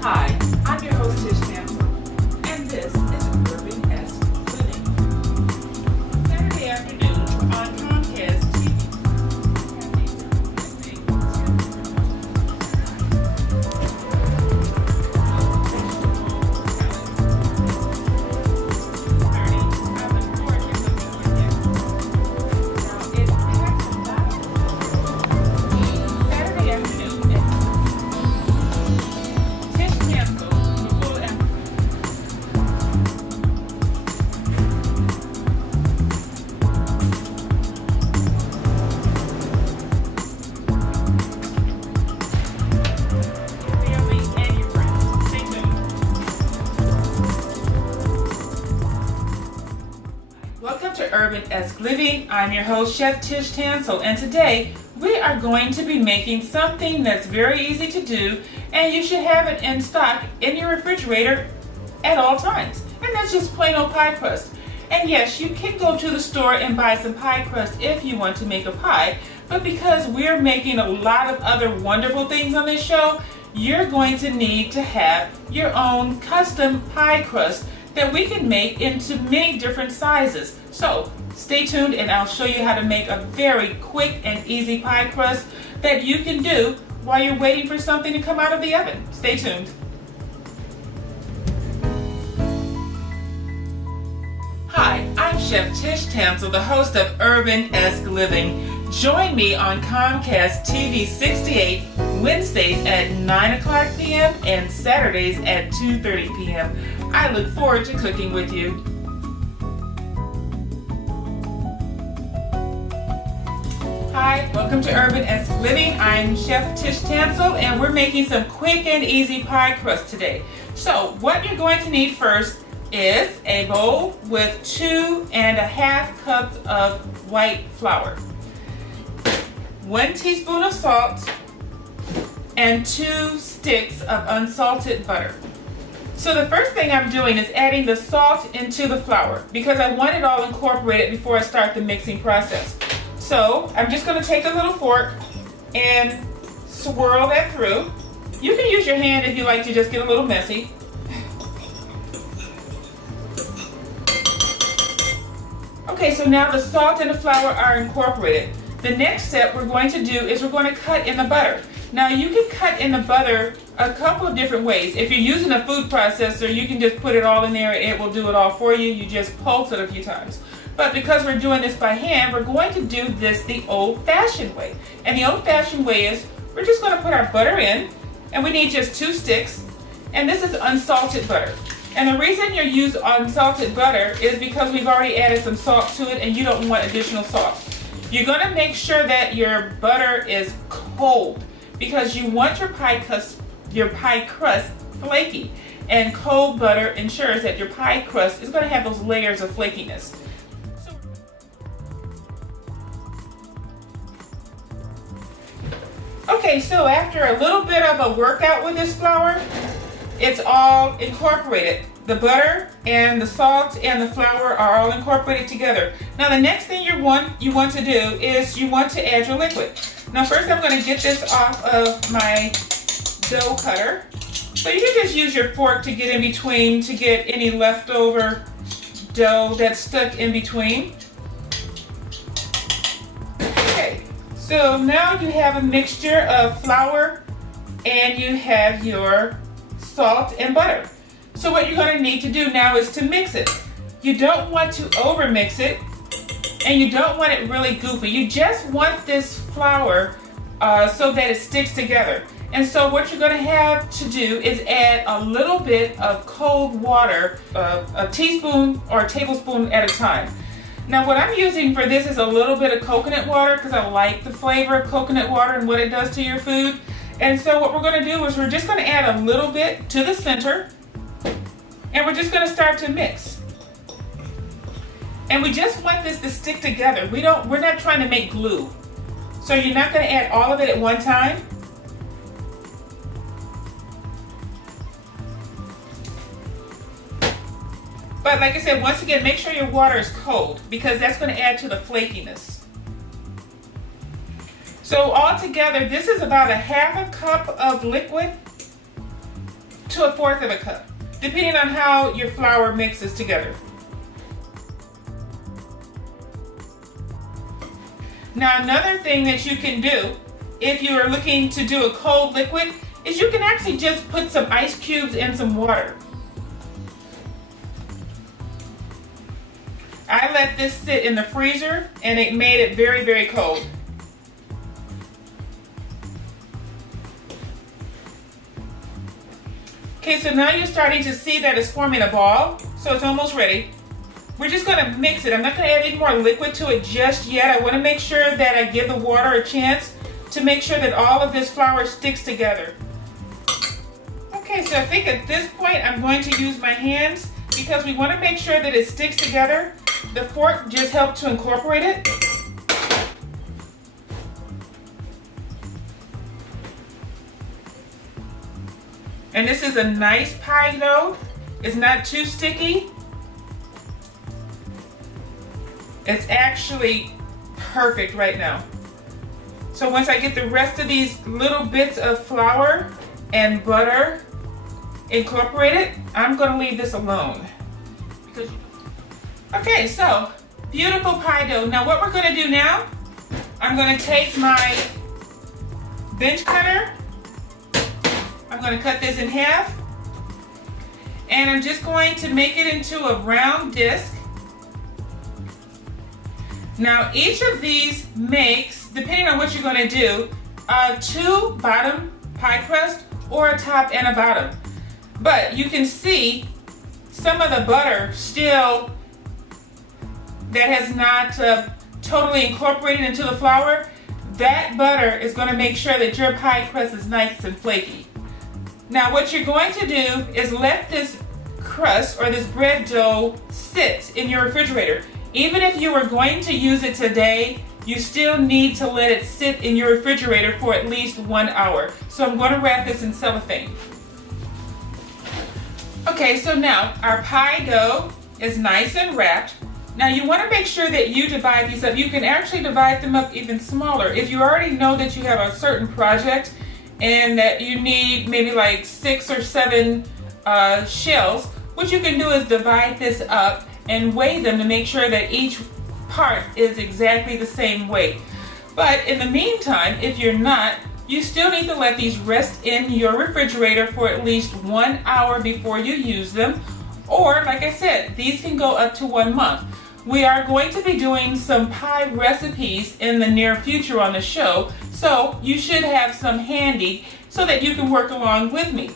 Hi, I'm your host Tish Tansil, and this is URBANesque Living. Saturday afternoon on Comcast Welcome to URBANesque Living. I'm your host, Chef Tish Tansil, and today we are going to be making something that's very easy to do, and you should have it in stock in your refrigerator at all times. And that's just plain old pie crust. And yes, you can go to the store and buy some pie crust if you want to make a pie, but because we're making a lot of other wonderful things on this show, you're going to need to have your own custom pie crust that we can make into many different sizes. So stay tuned and I'll show you how to make a very quick and easy pie crust that you can do while you're waiting for something to come out of the oven. Stay tuned. Hi, I'm Chef Tish Tansil, the host of URBANesque Living. Join me on Comcast TV-68 Wednesdays at 9 o'clock p.m. and Saturdays at 2:30 p.m. I look forward to cooking with you. Hi, welcome to URBANesque Living. I'm Chef Tish Tansil and we're making some quick and easy pie crust today. So what you're going to need first is a bowl with 2½ cups of white flour, 1 teaspoon of salt, and 2 sticks of unsalted butter. So the first thing I'm doing is adding the salt into the flour because I want it all incorporated before I start the mixing process. So I'm just going to take a little fork and swirl that through. You can use your hand if you like to just get a little messy. Okay, so now the salt and the flour are incorporated. The next step we're going to do is we're going to cut in the butter. Now you can cut in the butter a couple of different ways. If you're using a food processor, you can just put it all in there and it will do it all for you. You just pulse it a few times. But because we're doing this by hand, we're going to do this the old-fashioned way. And the old-fashioned way is we're just going to put our butter in, and we need just 2 sticks. And this is unsalted butter. And the reason you use unsalted butter is because we've already added some salt to it and you don't want additional salt. You're going to make sure that your butter is cold because you want your pie crust flaky. And cold butter ensures that your pie crust is going to have those layers of flakiness. Okay, so after a little bit of a workout with this flour, it's all incorporated. The butter and the salt and the flour are all incorporated together. Now the next thing you want to do is you want to add your liquid. Now first I'm going to get this off of my dough cutter. So you can just use your fork to get in between to get any leftover dough that's stuck in between. Okay, so now you have a mixture of flour and you have your salt and butter. So what you're going to need to do now is to mix it. You don't want to over mix it and you don't want it really goopy. You just want this flour so that it sticks together. And so what you're going to have to do is add a little bit of cold water, a teaspoon or a tablespoon at a time. Now what I'm using for this is a little bit of coconut water because I like the flavor of coconut water and what it does to your food. And so what we're going to do is we're just going to add a little bit to the center and we're just going to start to mix. And we just want this to stick together. We're not trying to make glue. So you're not going to add all of it at one time. But like I said, once again, make sure your water is cold because that's going to add to the flakiness. So all together, this is about a 1/2 cup of liquid to a fourth of a cup, depending on how your flour mixes together. Now another thing that you can do if you are looking to do a cold liquid is you can actually just put some ice cubes in some water. I let this sit in the freezer and it made it very, very cold. Okay, so now you're starting to see that it's forming a ball, so it's almost ready. We're just going to mix it. I'm not going to add any more liquid to it just yet. I want to make sure that I give the water a chance to make sure that all of this flour sticks together. Okay, so I think at this point I'm going to use my hands because we want to make sure that it sticks together. The fork just helped to incorporate it. And this is a nice pie dough. It's not too sticky. It's actually perfect right now. So once I get the rest of these little bits of flour and butter incorporated, I'm going to leave this alone. Okay, so beautiful pie dough. Now what we're going to do now, I'm going to take my bench cutter. I'm going to cut this in half, and I'm just going to make it into a round disc. Now each of these makes, depending on what you're going to do, two bottom pie crust or a top and a bottom. But you can see some of the butter still that has not totally incorporated into the flour. That butter is going to make sure that your pie crust is nice and flaky. Now what you're going to do is let this crust or this bread dough sit in your refrigerator. Even if you are going to use it today, you still need to let it sit in your refrigerator for at least 1 hour. So I'm going to wrap this in cellophane. Okay, so now our pie dough is nice and wrapped. Now you want to make sure that you divide these up. You can actually divide them up even smaller. If you already know that you have a certain project and that you need maybe like 6 or 7 shells, what you can do is divide this up and weigh them to make sure that each part is exactly the same weight. But in the meantime, if you're not, you still need to let these rest in your refrigerator for at least 1 hour before you use them. Or, like I said, these can go up to 1 month. We are going to be doing some pie recipes in the near future on the show, so you should have some handy so that you can work along with me.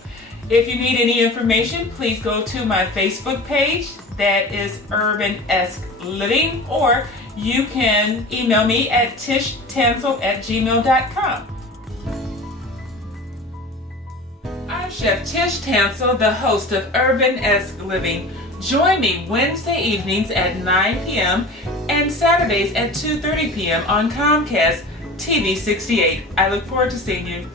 If you need any information, please go to my Facebook page, that is URBANesque Living, or you can email me at tishtansil@gmail.com. I'm Chef Tish Tansil, the host of URBANesque Living. Join me Wednesday evenings at 9 p.m. and Saturdays at 2:30 p.m. on Comcast TV-68. I look forward to seeing you.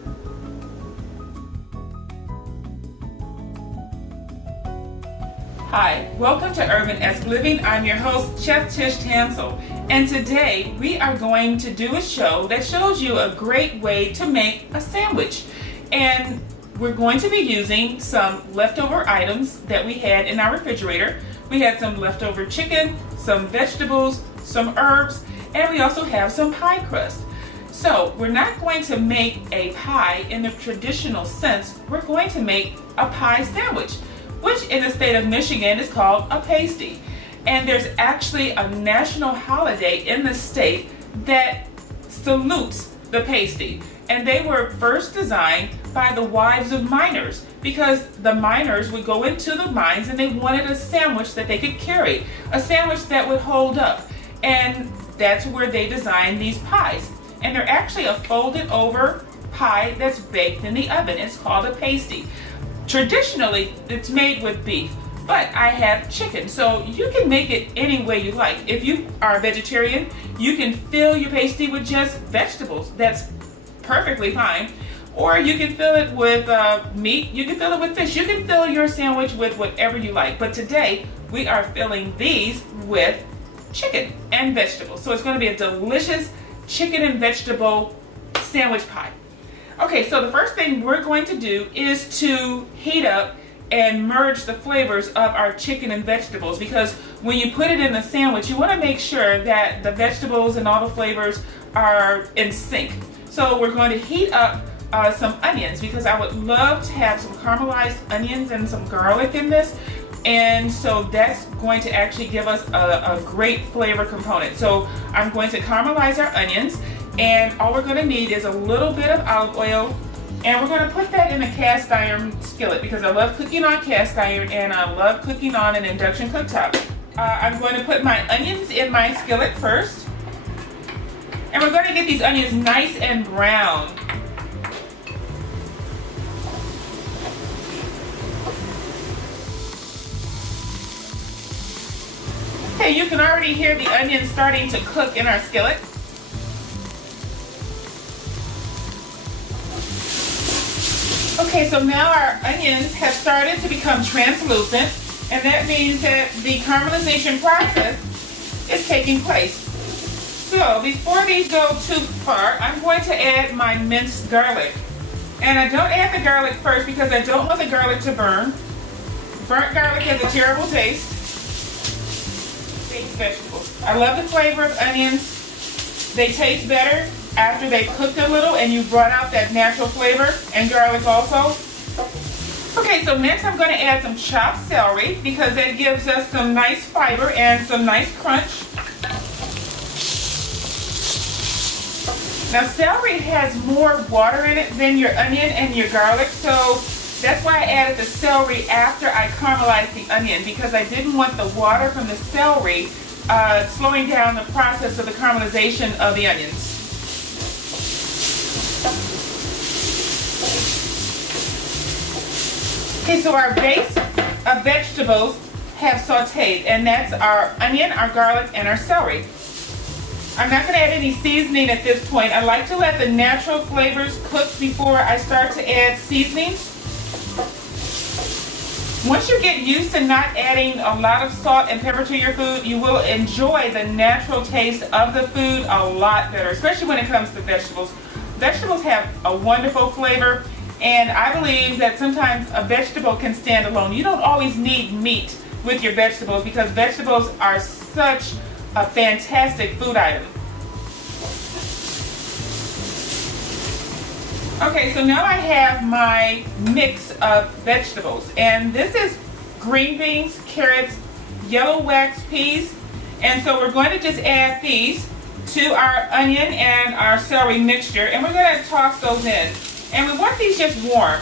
Hi, welcome to URBANesque Living. I'm your host, Chef Tish Tansil, and today we are going to do a show that shows you a great way to make a sandwich. And we're going to be using some leftover items that we had in our refrigerator. We had some leftover chicken, some vegetables, some herbs, and we also have some pie crust. So we're not going to make a pie in the traditional sense. We're going to make a pie sandwich, which in the state of Michigan is called a pasty. And there's actually a national holiday in the state that salutes the pasty. And they were first designed by the wives of miners, because the miners would go into the mines and they wanted a sandwich that they could carry, a sandwich that would hold up. And that's where they designed these pies. And they're actually a folded over pie that's baked in the oven. It's called a pasty. Traditionally, it's made with beef, but I have chicken, so you can make it any way you like. If you are a vegetarian, you can fill your pasty with just vegetables. That's perfectly fine. Or you can fill it with meat, you can fill it with fish, you can fill your sandwich with whatever you like. But today, we are filling these with chicken and vegetables. So it's going to be a delicious chicken and vegetable sandwich pie. Okay, so the first thing we're going to do is to heat up and merge the flavors of our chicken and vegetables, because when you put it in the sandwich, you want to make sure that the vegetables and all the flavors are in sync. So we're going to heat up some onions, because I would love to have some caramelized onions and some garlic in this. And so that's going to actually give us a great flavor component. So I'm going to caramelize our onions, and all we're going to need is a little bit of olive oil, and we're going to put that in a cast iron skillet, because I love cooking on cast iron and I love cooking on an induction cooktop. I'm going to put my onions in my skillet first, and we're going to get these onions nice and brown. Okay, you can already hear the onions starting to cook in our skillet. Okay, so now our onions have started to become translucent, and that means that the caramelization process is taking place. So before these go too far, I'm going to add my minced garlic. And I don't add the garlic first because I don't want the garlic to burn. Burnt garlic has a terrible taste. Vegetables. I love the flavor of onions. They taste better after they cooked a little and you brought out that natural flavor, and garlic also. Okay, so next I'm going to add some chopped celery, because that gives us some nice fiber and some nice crunch. Now celery has more water in it than your onion and your garlic, so that's why I added the celery after I caramelized the onion, because I didn't want the water from the celery slowing down the process of the caramelization of the onions. Okay, so our base of vegetables have sauteed, and that's our onion, our garlic, and our celery. I'm not going to add any seasoning at this point. I like to let the natural flavors cook before I start to add seasonings. Once you get used to not adding a lot of salt and pepper to your food, you will enjoy the natural taste of the food a lot better, especially when it comes to vegetables. Vegetables have a wonderful flavor, and I believe that sometimes a vegetable can stand alone. You don't always need meat with your vegetables, because vegetables are such a fantastic food item. Okay, so now I have my mix of vegetables, and this is green beans, carrots, yellow wax peas, and so we're going to just add these to our onion and our celery mixture, and we're going to toss those in. And we want these just warm.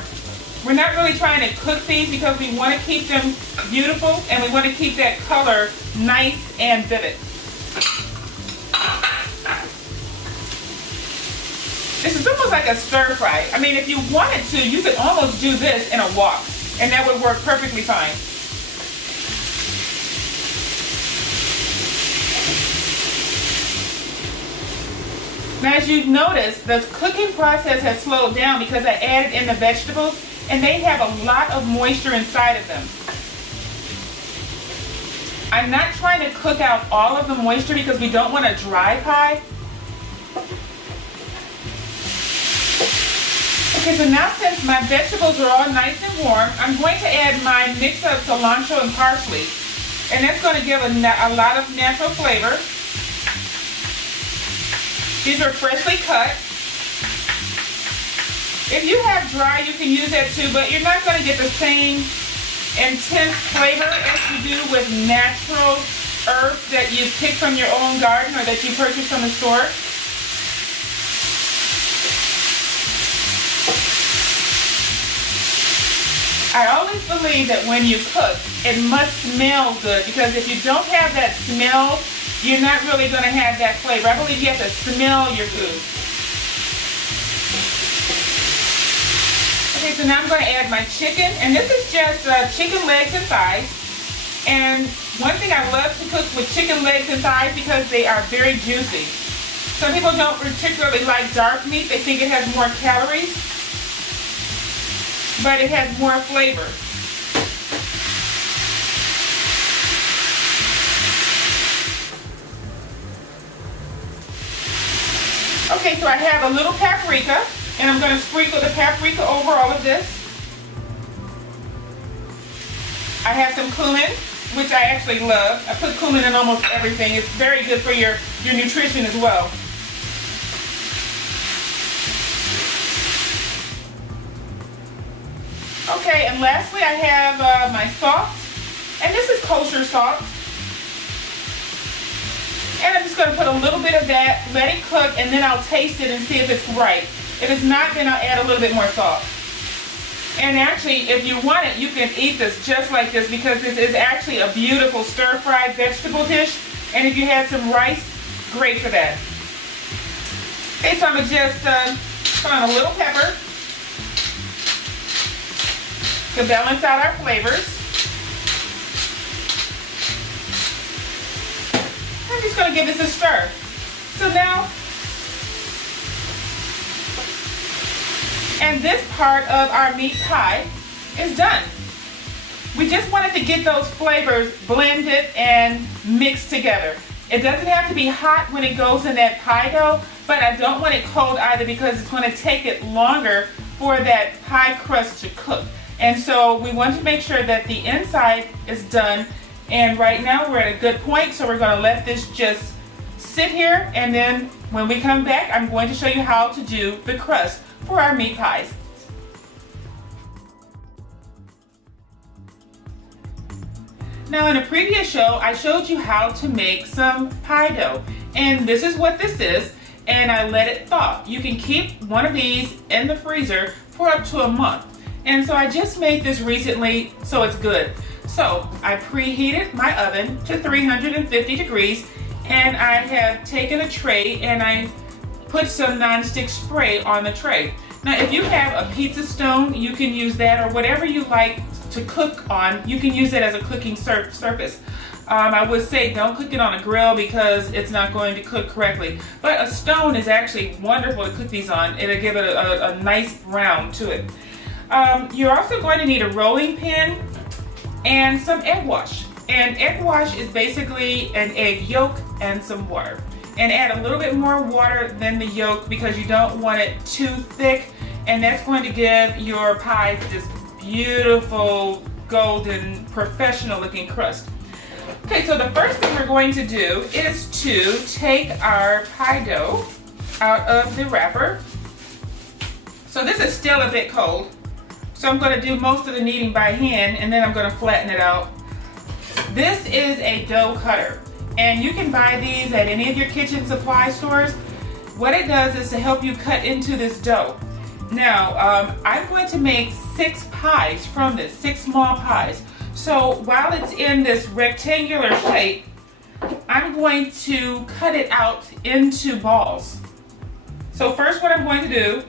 We're not really trying to cook these, because we want to keep them beautiful, and we want to keep that color nice and vivid. This is almost like a stir fry. I mean, if you wanted to, you could almost do this in a wok, and that would work perfectly fine. Now, as you've noticed, the cooking process has slowed down because I added in the vegetables, and they have a lot of moisture inside of them. I'm not trying to cook out all of the moisture, because we don't want a dry pie. Okay, so now since my vegetables are all nice and warm, I'm going to add my mix of cilantro and parsley. And that's going to give a lot of natural flavor. These are freshly cut. If you have dry, you can use that too, but you're not going to get the same intense flavor as you do with natural herbs that you pick from your own garden or that you purchase from the store. I always believe that when you cook, it must smell good, because if you don't have that smell, you're not really going to have that flavor. I believe you have to smell your food. Okay, so now I'm going to add my chicken, and this is just chicken legs and thighs. And one thing I love to cook with chicken legs and thighs, because they are very juicy. Some people don't particularly like dark meat. They think it has more calories, but it has more flavor. Okay, so I have a little paprika, And I'm going to sprinkle the paprika over all of this. I have some cumin, which I actually love. I put cumin in almost everything. It's very good for your nutrition as well. Okay, and lastly I have my salt. And this is kosher salt. And I'm just going to put a little bit of that, let it cook, and then I'll taste it and see if it's right. If it's not, then I'll add a little bit more salt. And actually, if you want it, you can eat this just like this, because this is actually a beautiful stir-fried vegetable dish. And if you had some rice, great for that. Okay, so I'm going to just put on a little pepper to balance out our flavors. I'm just going to give this a stir. So now, and this part of our meat pie is done. We just wanted to get those flavors blended and mixed together. It doesn't have to be hot when it goes in that pie dough, but I don't want it cold either, because it's going to take it longer for that pie crust to cook. And so we want to make sure that the inside is done. And right now we're at a good point, so we're going to let this just sit here, and then when we come back, I'm going to show you how to do the crust for our meat pies. Now in a previous show, I showed you how to make some pie dough, and this is what this is, and I let it thaw. You can keep one of these in the freezer for up to a month. And so I just made this recently, so it's good. So I preheated my oven to 350 degrees, and I have taken a tray and I put some nonstick spray on the tray. Now if you have a pizza stone, you can use that, or whatever you like to cook on, you can use it as a cooking surface. I would say don't cook it on a grill because it's not going to cook correctly. But a stone is actually wonderful to cook these on. It'll give it a nice brown to it. You're also going to need a rolling pin and some egg wash. And egg wash is basically an egg yolk and some water. And add a little bit more water than the yolk because you don't want it too thick. And that's going to give your pies this beautiful, golden, professional looking crust. Okay, so the first thing we're going to do is to take our pie dough out of the wrapper. So this is still a bit cold. So I'm going to do most of the kneading by hand, and then I'm going to flatten it out. This is a dough cutter, and you can buy these at any of your kitchen supply stores. What it does is to help you cut into this dough. Now, I'm going to make 6 pies from this, 6 small pies. So while it's in this rectangular shape, I'm going to cut it out into balls. So first what I'm going to do,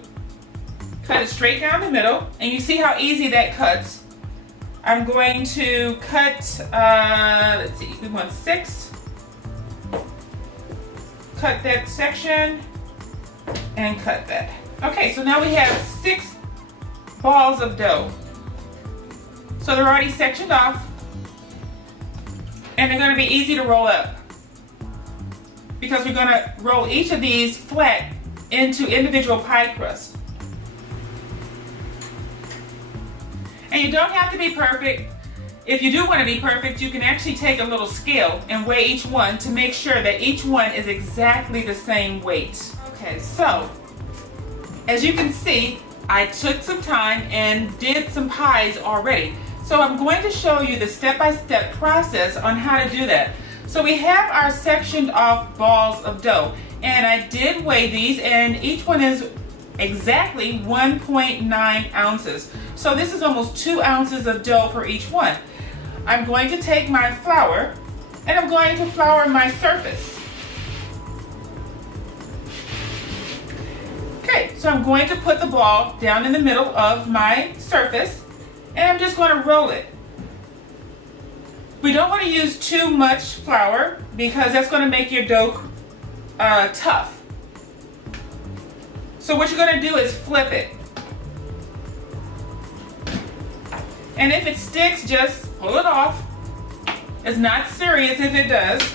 cut it straight down the middle, and you see how easy that cuts. I'm going to cut, let's see, we want 6. Cut that section and cut that. Okay, so now we have 6 balls of dough. So they're already sectioned off, and they're going to be easy to roll up because we're going to roll each of these flat into individual pie crusts. And you don't have to be perfect. If you do want to be perfect, you can actually take a little scale and weigh each one to make sure that each one is exactly the same weight. Okay, so as you can see, I took some time and did some pies already. So I'm going to show you the step-by-step process on how to do that. So we have our sectioned off balls of dough, and I did weigh these, and each one is exactly 1.9 ounces. So this is almost 2 ounces of dough for each one. I'm going to take my flour, and I'm going to flour my surface. Okay, so I'm going to put the ball down in the middle of my surface, and I'm just going to roll it. We don't want to use too much flour because that's going to make your dough tough. So what you're going to do is flip it. And if it sticks, just pull it off. It's not serious if it does.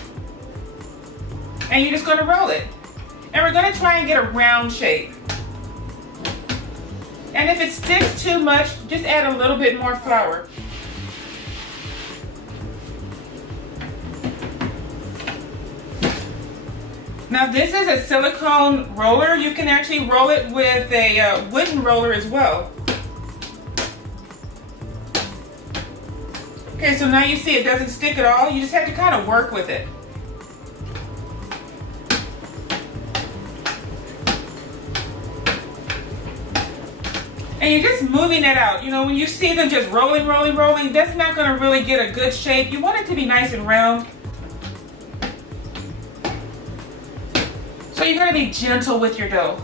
And you're just going to roll it. And we're going to try and get a round shape. And if it sticks too much, just add a little bit more flour. Now this is a silicone roller. You can actually roll it with a wooden roller as well. Okay, so now you see it doesn't stick at all. You just have to kind of work with it. And you're just moving it out. You know, when you see them just rolling, rolling, rolling, that's not going to really get a good shape. You want it to be nice and round. So you're going to be gentle with your dough.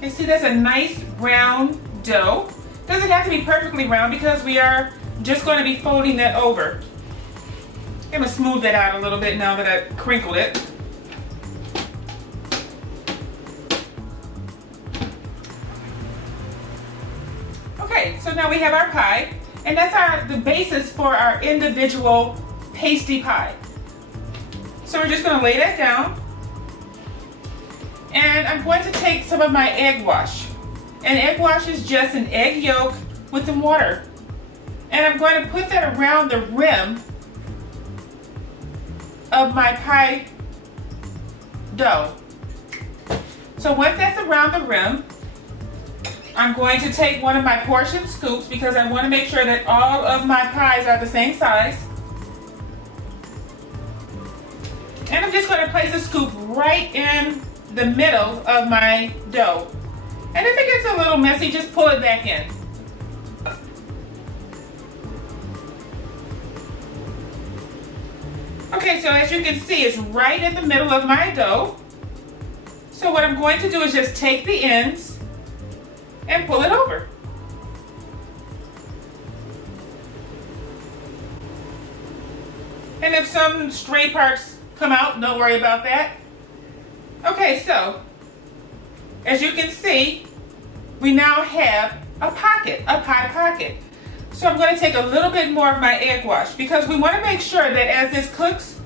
You see, that's a nice round dough. Doesn't have to be perfectly round because we are just going to be folding that over. I'm going to smooth that out a little bit now that I've crinkled it. Okay, so now we have our pie, and that's the basis for our individual pasty pie. So we're just going to lay that down, and I'm going to take some of my egg wash. And egg wash is just an egg yolk with some water. And I'm going to put that around the rim of my pie dough. So once that's around the rim, I'm going to take one of my portion scoops because I want to make sure that all of my pies are the same size. And I'm just going to place a scoop right in the middle of my dough. And if it gets a little messy, just pull it back in. Okay, so as you can see, it's right in the middle of my dough. So what I'm going to do is just take the ends and pull it over. And if some stray parts come out, don't worry about that. Okay, so as you can see, we now have a pocket, a pie pocket. So I'm going to take a little bit more of my egg wash because we want to make sure that as this cooks,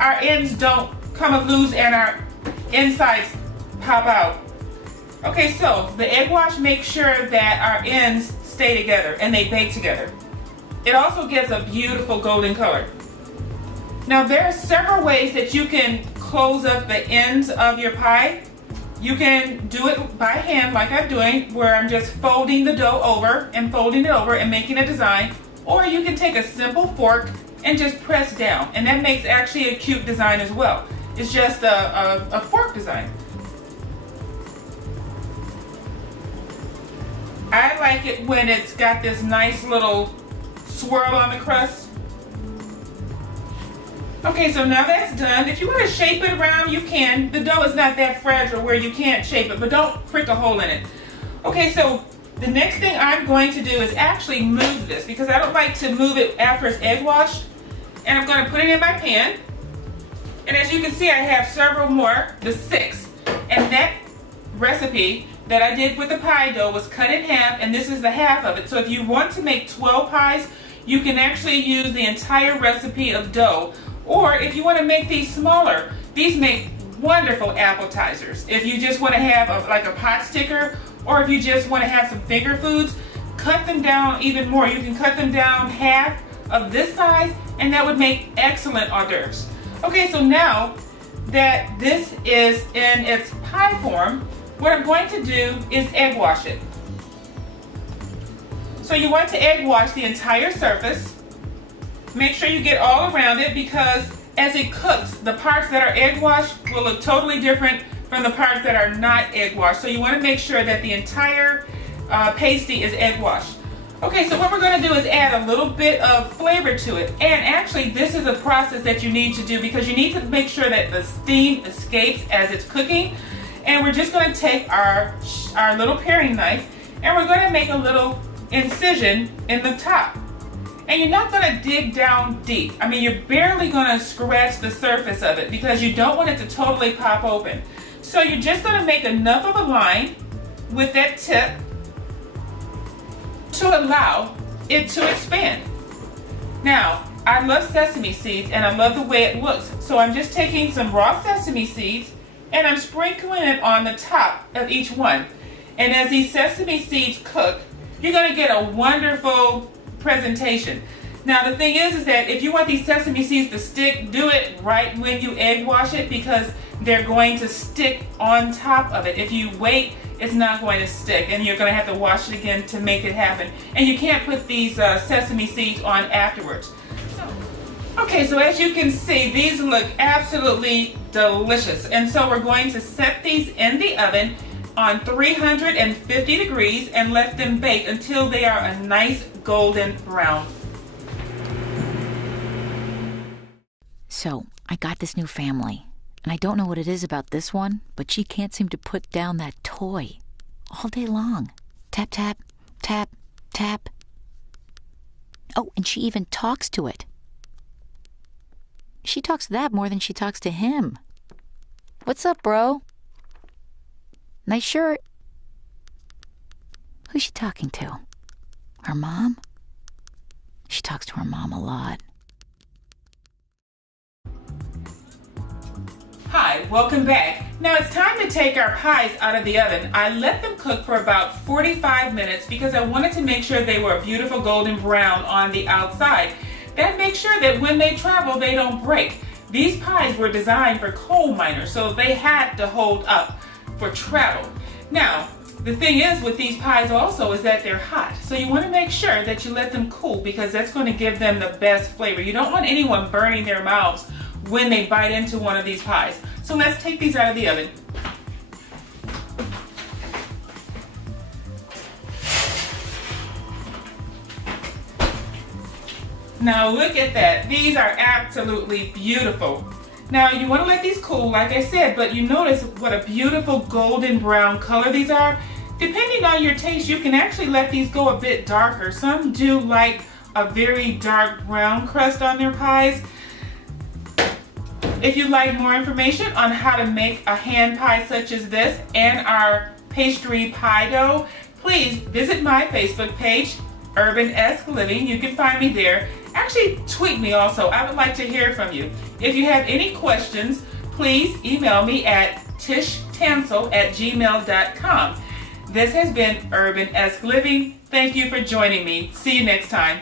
our ends don't come loose and our insides pop out. Okay, so the egg wash makes sure that our ends stay together and they bake together. It also gives a beautiful golden color. Now there are several ways that you can close up the ends of your pie. You can do it by hand like I'm doing, where I'm just folding the dough over and folding it over and making a design. Or you can take a simple fork and just press down, and that makes actually a cute design as well. It's just a fork design. I like it when it's got this nice little swirl on the crust. Okay, so now that's done. If you want to shape it around, you can. The dough is not that fragile where you can't shape it, but don't prick a hole in it. Okay, so the next thing I'm going to do is actually move this because I don't like to move it after it's egg washed. And I'm going to put it in my pan. And as you can see, I have several more, the 6. And that recipe that I did with the pie dough was cut in half, and this is the half of it. So if you want to make 12 pies, you can actually use the entire recipe of dough. Or if you want to make these smaller, these make wonderful appetizers. If you just want to have like a pot sticker, or if you just want to have some finger foods, cut them down even more. You can cut them down half of this size, and that would make excellent hors d'oeuvres. Okay, so now that this is in its pie form, what I'm going to do is egg wash it. So you want to egg wash the entire surface. Make sure you get all around it because as it cooks, the parts that are egg washed will look totally different from the parts that are not egg washed. So you want to make sure that the entire pasty is egg washed. Okay, so what we're going to do is add a little bit of flavor to it. And actually, this is a process that you need to do because you need to make sure that the steam escapes as it's cooking. And we're just going to take our little paring knife and we're going to make a little incision in the top. And you're not going to dig down deep. I mean, you're barely going to scratch the surface of it because you don't want it to totally pop open. So you're just going to make enough of a line with that tip to allow it to expand. Now, I love sesame seeds and I love the way it looks. So I'm just taking some raw sesame seeds and I'm sprinkling it on the top of each one. And as these sesame seeds cook, you're going to get a wonderful presentation. Now the thing is that if you want these sesame seeds to stick, do it right when you egg wash it, because they're going to stick on top of it. If you wait, it's not going to stick, and you're going to have to wash it again to make it happen. And you can't put these sesame seeds on afterwards. Okay, so as you can see, these look absolutely delicious. And so we're going to set these in the oven on 350 degrees and let them bake until they are a nice golden brown. So, I got this new family, and I don't know what it is about this one, but she can't seem to put down that toy all day long. Tap, tap, tap, tap. Oh, and she even talks to it. She talks to that more than she talks to him. What's up, bro? Nice shirt. Who's she talking to? Her mom? She talks to her mom a lot. Hi, welcome back. Now it's time to take our pies out of the oven. I let them cook for about 45 minutes because I wanted to make sure they were a beautiful golden brown on the outside. That makes sure that when they travel, they don't break. These pies were designed for coal miners, so they had to hold up for travel. Now, the thing is with these pies also is that they're hot. So you want to make sure that you let them cool, because that's going to give them the best flavor. You don't want anyone burning their mouths when they bite into one of these pies. So let's take these out of the oven. Now look at that. These are absolutely beautiful. Now you want to let these cool, like I said, but you notice what a beautiful golden brown color these are. Depending on your taste, you can actually let these go a bit darker. Some do like a very dark brown crust on their pies. If you'd like more information on how to make a hand pie such as this and our pastry pie dough, please visit my Facebook page, URBANesque Living. You can find me there. Actually, tweet me also. I would like to hear from you. If you have any questions, please email me at tishtansil@gmail.com. This has been URBANesque Living. Thank you for joining me. See you next time.